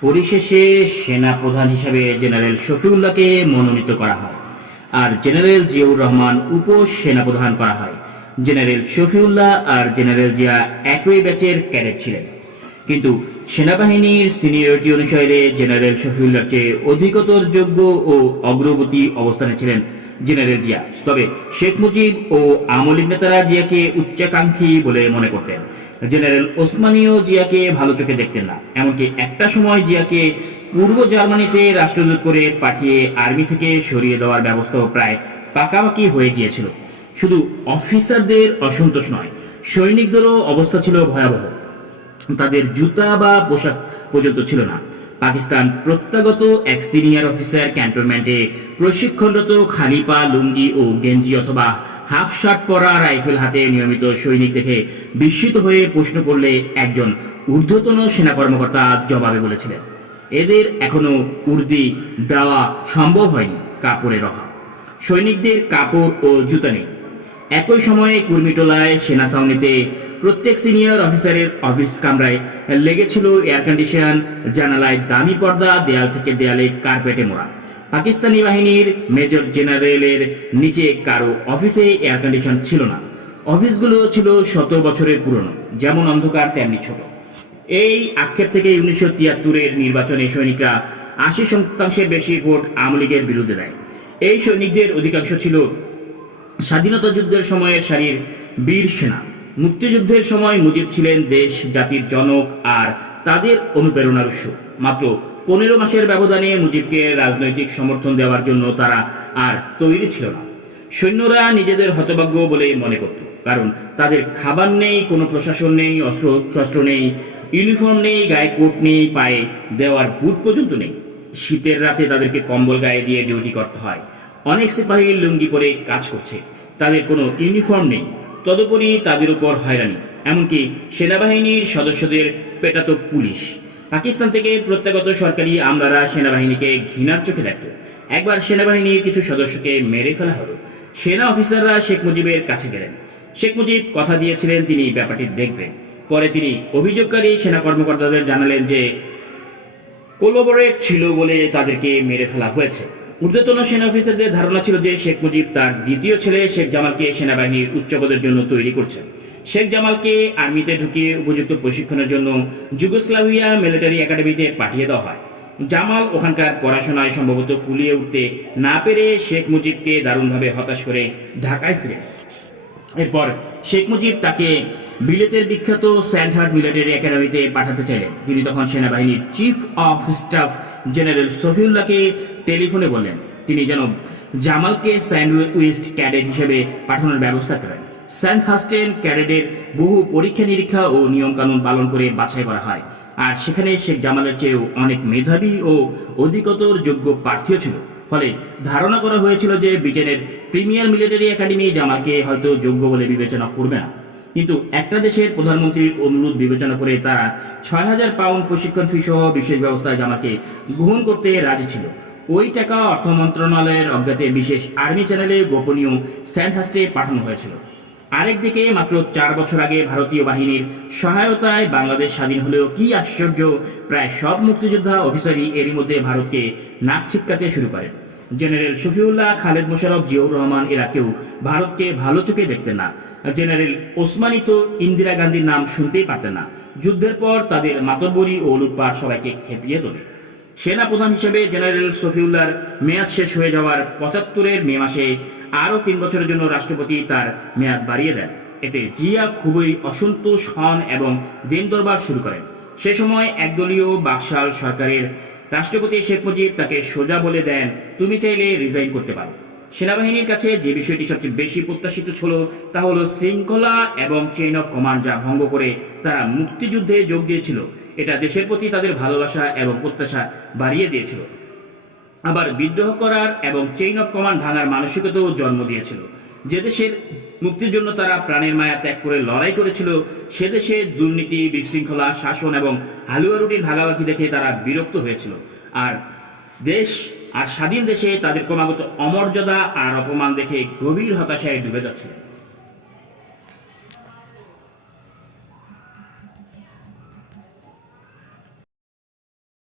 পরিশেষে সেনা প্রধান হিসেবে জেনারেল শফিউল্লাহকে মনোনীত করা হয়। আর জেনারেল জিয়াউর রহমান উপ সেনাপ্রধান করা হয়। জেনারেল শফিউল্লাহ আর জেনারেল জিয়া একই ব্যাচের ক্যাডেট ছিলেন। কিন্তু সেনাবাহিনীর সিনিয়রিটি অনুসারে জেনারেল শফিউল্লাহ চেয়ে অধিকতর যোগ্য ও অগ্রবর্তী অবস্থানে ছিলেন জেনারেল জিয়া। তবে শেখ মুজিব ও আমলিক নেতারা জিয়াকে উচ্চাকাঙ্ক্ষী বলে মনে করতেন। জেনারেল ওসমানীয় জিয়াকে ভালো চোখে দেখতেন না। এমনকি একটা সময় জিয়াকে পূর্ব জার্মানিতে রাষ্ট্রদূত করে পাঠিয়ে আর্মি থেকে সরিয়ে দেওয়ার ব্যবস্থাও প্রায় পাকাপাকি হয়ে গিয়েছিল। শুধু অফিসারদের অসন্তোষ নয়, সৈনিকদেরও অবস্থা ছিল ভয়াবহ। তাদের জুতা বা পোশাক পর্যন্ত ছিল না। পাকিস্তান প্রত্যাগত এক সিনিয়র অফিসার ক্যান্টনমেন্টে প্রশিক্ষণরত খালিপা লুঙ্গি ও গেঞ্জি অথবা হাফ শার্ট পরা রাইফেল হাতে নিয়মিত সৈনিক দেখে বিস্মিত হয়ে প্রশ্ন করলে একজন ঊর্ধ্বতন সেনা কর্মকর্তা জবাবে বলেছিলেন, এদের এখনও উর্দি দেওয়া সম্ভব হয়নি কাপড়ের অভাব সৈনিকদের কাপড় ও জুতা নেই। একই সময়ে কুর্মিটোলায় সেনা ছাউনিতে প্রত্যেক সিনিয়র অফিসারের অফিস কামরায় লেগেছিল এয়ার কন্ডিশন, জানালায় দামি পর্দা, দেয়াল থেকে দেয়ালে কার্পেটে মোড়া। পাকিস্তানি বাহিনীর মেজর জেনারেলের নিচে কারও অফিসে এয়ার কন্ডিশন ছিল না। অফিসগুলো ছিল শত বছরের পুরনো, যেমন অন্ধকার তেমনি ছোট। এই আক্ষেপ থেকে উনিশশো তিয়াত্তরের নির্বাচনে সৈনিকরা আশি শতাংশের বেশি ভোট আওয়ামী লীগের বিরুদ্ধে দেয়। এই সৈনিকদের অধিকাংশ ছিল স্বাধীনতা যুদ্ধের সময়ে সারির বীর সেনা। মুক্তিযুদ্ধের সময় মুজিব ছিলেন দেশ, জাতির জনক আর তাদের অনুপ্রেরণার উৎস। মাত্র পনেরো মাসের ব্যবধানে মুজিবকে রাজনৈতিক সমর্থন দেওয়ার জন্য তারা আর তৈরি ছিল না। সৈন্যরা নিজেদের হতভাগ্য বলে মনে করত, কারণ তাদের খাবার নেই, কোনো প্রশাসন নেই, অস্ত্র, শস্ত্র নেই, ইউনিফর্ম নেই, গায়ে কোট নেই, পায়ে দেওয়ার বুট পর্যন্ত নেই। শীতের রাতে তাদেরকে কম্বল গায়ে দিয়ে ডিউটি করতে হয়। অনেক সিপাহী লুঙ্গি পরে কাজ করছে, তাদের কোনো ইউনিফর্ম নেই। তদুপরি তাদের উপর হয়রানি। এমনকি সেনাবাহিনীর সদস্যদের পেটাত পুলিশ। পাকিস্তান থেকে প্রত্যাগত সরকারি আমলারা সেনাবাহিনীকে ঘৃণার চোখে দেখত একবার সেনাবাহিনীর কিছু সদস্যকে মেরে ফেলা হলো। সেনা অফিসাররা শেখ মুজিবের কাছে গেলেন। শেখ মুজিব কথা দিয়েছিলেন, তিনি ব্যাপারটি দেখবেন। পরে তিনি অভিযোগকারী সেনা কর্মকর্তাদের জানালেন যে, কোলোবরেট ছিল বলে তাদেরকে মেরে ফেলা হয়েছে। ঊর্ধ্বতন সেনা অফিসারদের ধারণা ছিল যে শেখ মুজিব তার দ্বিতীয় ছেলে শেখ জামালকে সেনাবাহিনীর উচ্চপদের জন্য তৈরি করছেন। শেখ জামালকে আর্মিতে ঢুকিয়ে উপযুক্ত প্রশিক্ষণের জন্য যুগোস্লাভিয়া মিলিটারি একাডেমিতে পাঠিয়ে দেওয়া হয়। জামাল ওখানকার পড়াশোনায় সম্ভবত কুলিয়ে উঠতে না পেরে শেখ মুজিবকে দারুণভাবে হতাশ করে ঢাকায় ফিরে এরপর শেখ মুজিব তাকে বিলেতের বিখ্যাত স্যান্ডহার্ট মিলিটারি একাডেমিতে পাঠাতে চাইলেন তিনি তখন সেনাবাহিনীর চিফ অফ স্টাফ জেনারেল সফিউল্লাহকে টেলিফোনে বললেন, তিনি যেন জামালকে স্যান্ডউইস্ট ক্যাডেট হিসেবে পাঠানোর ব্যবস্থা করেন। স্যান্ড হাস্টেন ক্যাডেটের বহু পরীক্ষা নিরীক্ষা ও নিয়মকানুন পালন করে বাছাই করা হয়। আর সেখানে শেখ জামালের চেয়েও অনেক মেধাবী ও অধিকতর যোগ্য প্রার্থীও ছিল। ফলে ধারণা করা হয়েছিল যে ব্রিটেনের প্রিমিয়ার মিলিটারি একাডেমি জামালকে হয়তো যোগ্য বলে বিবেচনা করবে না। কিন্তু একটা দেশের প্রধানমন্ত্রীর অনুরোধ বিবেচনা করে তারা ছয় হাজার পাউন্ড প্রশিক্ষণ ফি সহ বিশেষ ব্যবস্থায় জামালকে গ্রহণ করতে রাজি ছিল। ওই টাকা অর্থ মন্ত্রণালয়ের অজ্ঞাতে বিশেষ আর্মি চ্যানেলে গোপনীয় স্যান্ডহাস্টে পাঠানো হয়েছিল। আরেকদিকে মাত্র চার বছর আগে ভারতীয় বাহিনীর সহায়তায় বাংলাদেশ স্বাধীন হলেও কি আশ্চর্য, প্রায় সব মুক্তিযোদ্ধা অফিসারই এরই মধ্যে ভারতকে নাক ছিটকাতে শুরু করেন। জেনারেল শফিউল্লাহ খালেদ মোশারফ জিয়াউর রহমান এরা কেউ। ভারতকে ভালো চোখে দেখতেন না। জেনারেল ওসমানী তো ইন্দিরা গান্ধীর নাম শুনতেই পারতেন না। যুদ্ধের পর তাদের মাতব্বরি ও লুটপাট সবাইকে খেপিয়ে তোলে। সেনা প্রধান হিসেবে জেনারেল শফিউল্লাহর মেয়াদ শেষ হয়ে যাওয়ার পঁচাত্তরের মে মাসে আরও তিন বছরের জন্য রাষ্ট্রপতি তার মেয়াদ বাড়িয়ে দেন। এতে জিয়া খুবই অসন্তোষ হন এবং দিন দরবার শুরু করেন। সে সময় একদলীয় বাকশাল সরকারের রাষ্ট্রপতি শেখ মুজিব তাকে সোজা বলে দেন, তুমি চাইলে রিজাইন করতে পারো। সেনাবাহিনীর কাছে যে বিষয়টি সবচেয়ে বেশি প্রত্যাশিত ছিল, তা হলো শৃঙ্খলা এবং চেইন অফ কমান্ড যা ভঙ্গ করে তারা মুক্তিযুদ্ধে যোগ দিয়েছিল। এটা দেশের প্রতি তাদের ভালোবাসা এবং প্রত্যাশা বাড়িয়ে দিয়েছিল। আবার বিদ্রোহ করার এবং চেইন অফ কমান্ড ভাঙার মানসিকতাও জন্ম দিয়েছিল। যে দেশের মুক্তির জন্য তারা প্রাণের মায়া ত্যাগ করে লড়াই করেছিল। সে দেশে দুর্নীতি, বিশৃঙ্খলা, শাসন এবং হালুয়া রুটির ভাগাভাগি দেখে তারা বিরক্ত হয়েছিল। আর দেশ আর স্বাধীন দেশে তাদের ক্রমাগত অমর্যাদা আর অপমান দেখে গভীর হতাশায় ডুবে যাচ্ছিলেন